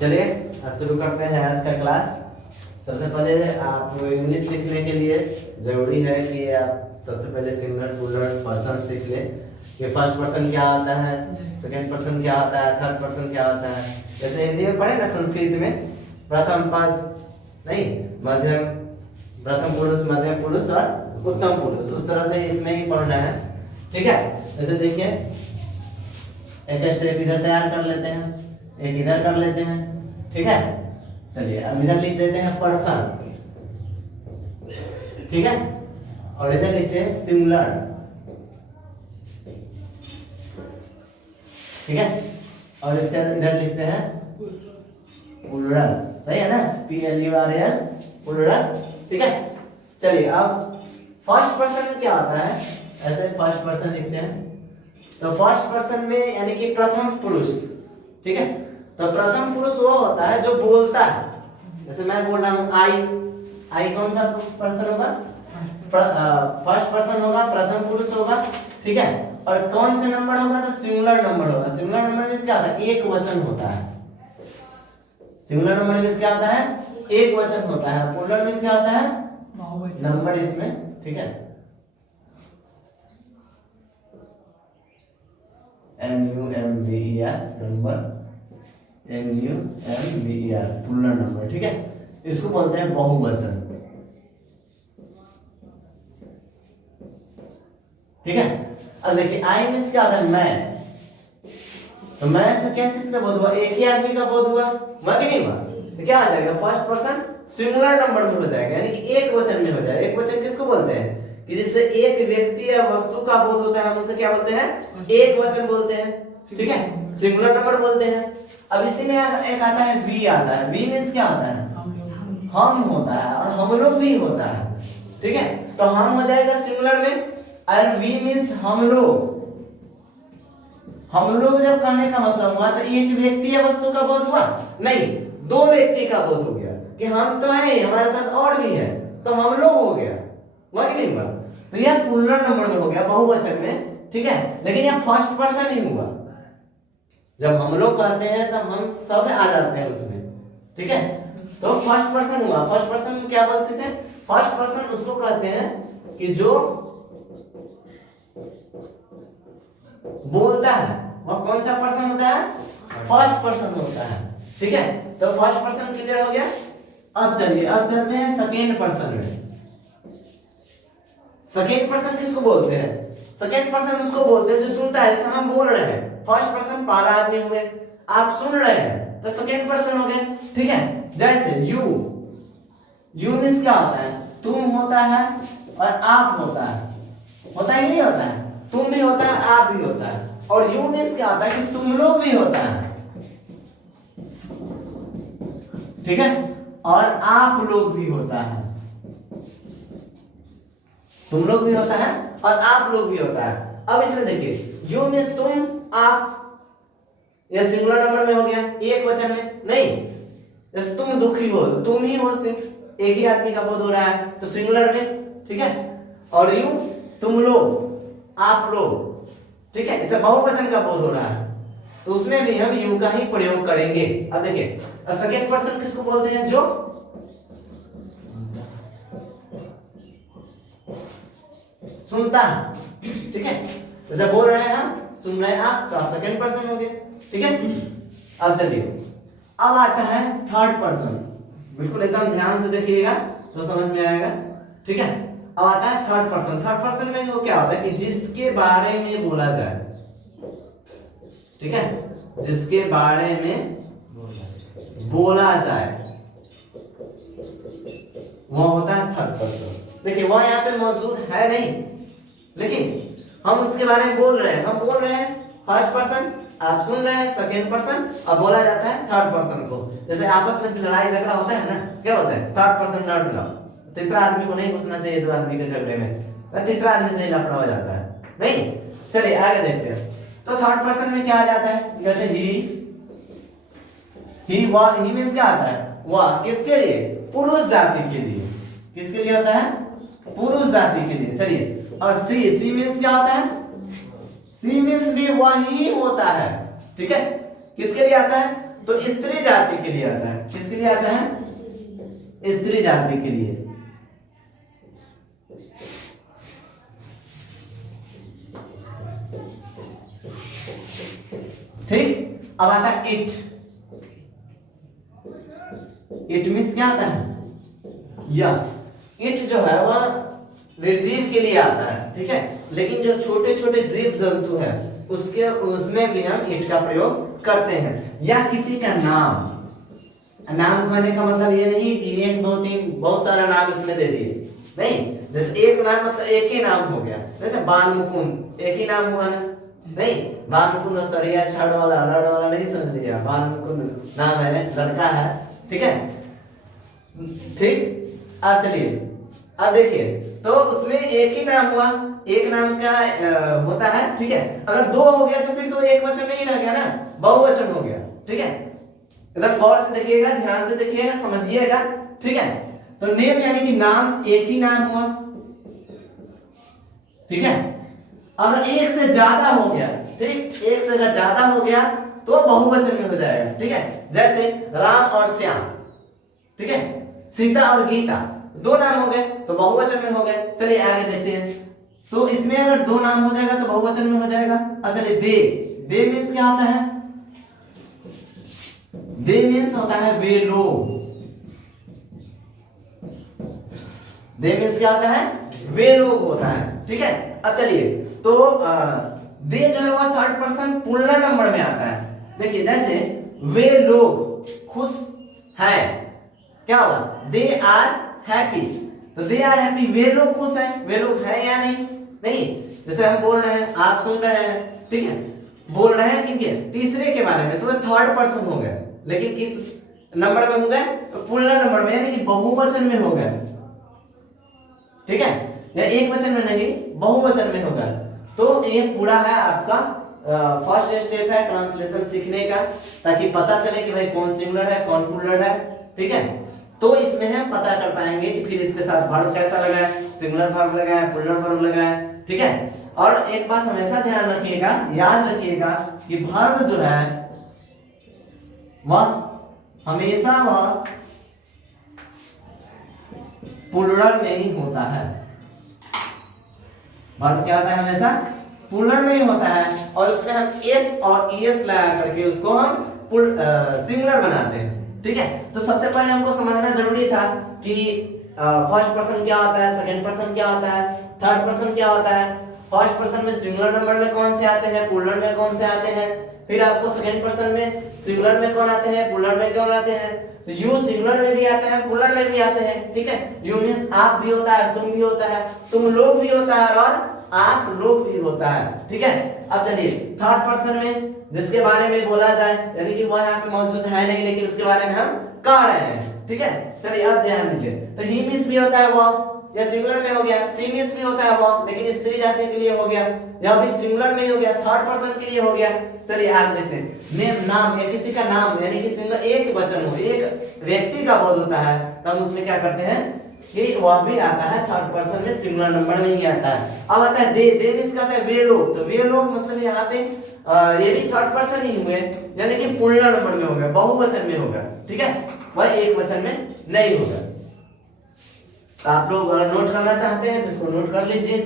चलिए शुरू करते हैं आज का क्लास। सबसे पहले आप इंग्लिश सीखने के लिए ज़रूरी है कि आप सबसे पहले सिंगुलर प्लूरल पर्सन सीख लें कि फर्स्ट पर्सन क्या होता है, सेकंड पर्सन क्या होता है, थर्ड पर्सन क्या होता है। जैसे हिंदी में पढ़े ना, संस्कृत में प्रथम पद नहीं, मध्यम, प्रथम पुरुष, मध्यम पुरुष और उत्तम पुरुष, उस तरह से इसमें ही पढ़ना है। ठीक है, जैसे देखिए एक स्टेप इधर तैयार कर लेते हैं, एक इधर कर लेते हैं। ठीक है, चलिए अब इधर लिख देते हैं पर्सन। ठीक है, और इधर लिखते हैं सिंगुलर। ठीक है, और इसके इधर लिखते हैं प्लूरल। सही है ना, PLURAL प्लूरल। ठीक है, चलिए अब फर्स्ट पर्सन क्या होता है, ऐसे फर्स्ट पर्सन लिखते हैं। तो फर्स्ट पर्सन में यानी कि प्रथम पुरुष। ठीक है, तो प्रथम पुरुष वो होता है जो बोलता है। जैसे मैं बोल रहा हूँ आई कौन सा पर्सन होगा? फर्स्ट पर्सन होगा, प्रथम पुरुष होगा। ठीक है, और कौन से नंबर होगा? तो सिंगुलर नंबर होगा। सिंगुलर नंबर में क्या होता है? एक वचन होता है। सिंगुलर नंबर में क्या होता है? एक वचन होता है। प्लूरल में क्या होता है? नंबर इसमें। ठीक है, NUMBER number, NUMBER plural number. ठीक है, इसको बोलते हैं बहुवचन। ठीक है, अब देखिए आई मीन्स क्या होता है? मैं। तो मैं से क्या चीज का बोध हुआ? एक ही आदमी का बोध हुआ कि नहीं हुआ? तो क्या आ जाएगा? फर्स्ट पर्सन सिंगुलर नंबर में हो जाएगा, यानी कि एक वचन में हो जाएगा। एक वचन किसको बोलते हैं? कि जिससे एक व्यक्ति या वस्तु का बोध होता है, हम उसे क्या बोलते हैं? एक वचन बोलते हैं। ठीक है, सिंगुलर नंबर बोलते हैं। अब इसी में एक आता है वी आता है। वी मीन्स क्या होता है? हम होता है, और हम लोग भी होता है। ठीक है, तो हम हो जाएगा सिंगुलर में, और वी मीन्स हम लोग। हम लोग जब कहने का मतलब हुआ तो एक व्यक्ति या वस्तु का बोध हुआ नहीं, दो व्यक्ति का बोध हो गया कि हम तो है, हमारे साथ और भी है, तो हम लोग हो गया। हुआ कि नहीं हुआ? तो यह प्लूरल नंबर में हो गया, बहुवचन में। ठीक है, लेकिन यह फर्स्ट पर्सन ही हुआ। जब हम लोग कहते हैं तो हम सब आ जाते हैं उसमें। ठीक है, तो फर्स्ट पर्सन हुआ। फर्स्ट पर्सन में क्या बोलते थे? फर्स्ट पर्सन उसको कहते हैं कि जो बोलता है। वह कौन सा पर्सन होता है? फर्स्ट पर्सन होता है। ठीक है, तो फर्स्ट पर्सन क्लियर हो गया। अब चलिए, अब चलते हैं सेकेंड पर्सन में। सेकेंड पर्सन किसको बोलते हैं? सेकेंड पर्सन उसको बोलते हैं जो सुनता है। जैसे हम बोल रहे हैं, फर्स्ट पर्सन पहला आदमी हुए, आप सुन रहे हैं तो सेकेंड पर्सन हो गए। ठीक है, जैसे यू मींस क्या होता है? तुम होता है और आप होता है। होता ही नहीं होता है? तुम भी होता है, आप भी होता है। और यू मींस क्या होता है? कि तुम लोग भी होता है। ठीक है, और आप लोग भी होता है। तुम लोग भी होता है और आप लोग भी होता है। अब इसमें देखिए, यू मींस तुम, आप, यह सिंगुलर नंबर में हो गया, एक वचन में नहीं। जैसे तुम दुखी हो, तुम ही हो, सिर्फ एक ही आदमी का बोध हो रहा है, तो सिंगुलर में। ठीक है, और यू तुम लोग, आप लोग। ठीक है, इसे बहुवचन का बोध हो रहा है, तो उसमें भी हम यू का ही प्रयोग करेंगे। अब देखिए, सेकंड पर्सन किसको बोलते हैं? जो सुनता है। ठीक है, जैसे बोल रहे हैं हम, सुन रहे हैं आप, तो आप सेकंड पर्सन हो गए। ठीक है, अब चलिए, अब आता है थर्ड पर्सन। बिल्कुल एकदम ध्यान से देखिएगा तो समझ में आएगा। ठीक है, अब आता है थर्ड पर्सन। थर्ड पर्सन में वो क्या होता है? कि जिसके बारे में बोला जाए। ठीक है, जिसके बारे में बोला जाए वो होता है थर्ड पर्सन। देखिए, वह यहाँ पे मौजूद है नहीं, लेकिन हम उसके बारे में बोल रहे हैं। हम बोल रहे हैं फर्स्ट पर्सन, आप सुन रहे हैं सेकेंड पर्सन, अब बोला जाता है थर्ड पर्सन को। जैसे आपस में लड़ाई झगड़ा होता है ना, क्या होता है? Third person not allowed. तीसरा आदमी को नहीं घुसना चाहिए दो आदमी के झगड़े में, तीसरा आदमी से ही लफड़ा हो जाता है नहीं। चलिए आगे देखते हैं। तो थर्ड पर्सन में क्या आ जाता है? जैसे ही मींस क्या आता है? वह। किसके लिए? पुरुष जाति के लिए। किसके लिए होता है? पुरुष जाति के लिए। चलिए, और सी मींस क्या होता है? सी मींस भी वही होता है। ठीक है, किसके लिए आता है? तो स्त्री जाति के लिए आता है। किसके लिए आता है? स्त्री जाति के लिए। ठीक, अब आता है इट। इट मीन्स क्या आता है? यह। इट जो है वह निर्जीव के लिए आता है, ठीक है, लेकिन जो छोटे छोटे जीव जंतु है उसमें भी हम इट का प्रयोग करते हैं। या किसी का नाम। नाम कहने का मतलब ये नहीं कि 1 2 3 बहुत सारा नाम इसमें दे दिए, नहीं। जैसे एक नाम मतलब एक ही नाम हो गया, जैसे बाल मुकुंद एक ही नाम हुआ ना, नहीं। बाल मुकुंद सरिया छड़ वाला रड वाला नहीं समझ लिया, बाल मुकुंद नाम है, लड़का है, ठीक है। ठीक, अब चलिए अब देखिए, तो उसमें एक ही नाम हुआ, एक नाम का होता है, ठीक है। अगर 2 हो गया तो फिर तो एक वचन नहीं रह गया ना, बहुवचन हो गया, ठीक है। एकदम गौर से देखिएगा, ध्यान से देखिएगा, समझिएगा, ठीक है। तो नेम यानी कि नाम, एक ही नाम हुआ, ठीक है। अगर एक से ज्यादा हो गया, ठीक, एक से अगर ज्यादा हो गया तो बहुवचन में हो जाएगा, ठीक है। जैसे राम और श्याम, ठीक है, सीता और गीता, 2 नाम हो गए तो बहुवचन में हो गए। चलिए आगे देखते हैं। तो इसमें अगर 2 नाम हो जाएगा तो बहुवचन में हो जाएगा। अब चलिए दे। दे मीन्स क्या होता है? दे मीन्स होता है वे लोग। दे मीन्स क्या होता है? वे लोग होता है, ठीक है। अब चलिए, तो दे जो है वह थर्ड पर्सन प्लूरल नंबर में आता है। देखिए जैसे वे लोग खुश है, क्या हुआ? They are happy. तो दे आर हैप्पी, वे लोग खुश हैं, वे लोग हैं या नहीं? नहीं। जैसे हम बोल रहे हैं, आप सुन रहे हैं, ठीक है, बोल रहे हैं किनके? तीसरे के बारे में, तो थर्ड पर्सन हो गए, लेकिन किस नंबर में हो गए? तो प्लूरल नंबर में, यानी कि बहुवचन में हो गए, ठीक है, या एक वचन में नहीं, बहुवचन में होगा। तो ये पूरा है आपका फर्स्ट स्टेप है ट्रांसलेशन सीखने का, ताकि पता चले कि भाई कौन सिंगुलर है कौन प्लूरल है, ठीक है। तो इसमें हम पता कर पाएंगे कि फिर इसके साथ वर्ब कैसा लगाए, सिंगुलर वर्ब लगाए, प्लूरल वर्ब लगाए, ठीक है। और एक बात हमेशा ध्यान रखिएगा, याद रखिएगा कि वर्ब जो है वह हमेशा वह प्लूरल में ही होता है। वर्ब क्या होता है? हमेशा प्लूरल में ही होता है, और उसमें हम एस और ईएस लगा करके उसको हम सिंगुलर बनाते हैं, ठीक है। तो सबसे पहले हमको समझना जरूरी था कि फर्स्ट पर्सन क्या होता है, सेकंड पर्सन क्या होता है, थर्ड पर्सन क्या होता है। फर्स्ट पर्सन में सिंगुलर नंबर में कौन से आते हैं, प्लूरल में कौन से आते हैं। फिर आपको सेकंड पर्सन में सिंगुलर में कौन आते हैं, प्लूरल में कौन आते हैं। तो यू सिंगुलर में भी आते हैं, प्लूरल में भी आते हैं, ठीक है। यू मींस आप भी होता है, तुम भी होता है, तुम लोग भी होता है, और आप लोग भी होता है, ठीक है। अब चलिए थर्ड पर्सन में जिसके बारे में बोला जाए, यानी कि वो यहाँ पे मौजूद है नहीं, लेकिन उसके बारे में हम कह रहे हैं, ठीक है। चलिए अब ध्यान दीजिए, तो ही मींस भी होता है वो, या सिंगुलर में हो गया। सी मींस भी होता है वो, लेकिन स्त्री जाति के लिए हो गया, यहाँ भी सिंगुलर में हो गया, थर्ड पर्सन के लिए हो गया। चलिए आगे देखते हैं। नेम, नाम, या किसी का नाम, यानी कि सिंगुलर एक वचन हो, एक व्यक्ति का बोध होता है, तो हम उसमें क्या करते हैं कि वह भी आता है थर्ड पर्सन में, सिंगुलर नंबर में ही आता है। अब आता है दे। दे मींस क्या होता है? वे लोग। तो वे लोग मतलब यहाँ पे ये भी थर्ड पर्सन ही हुए, यानी कि प्लूरल नंबर में होगा, बहुवचन में होगा, ठीक है, वह एक वचन में नहीं होगा। आप लोग अगर नोट करना चाहते हैं तो इसको नोट कर लीजिए।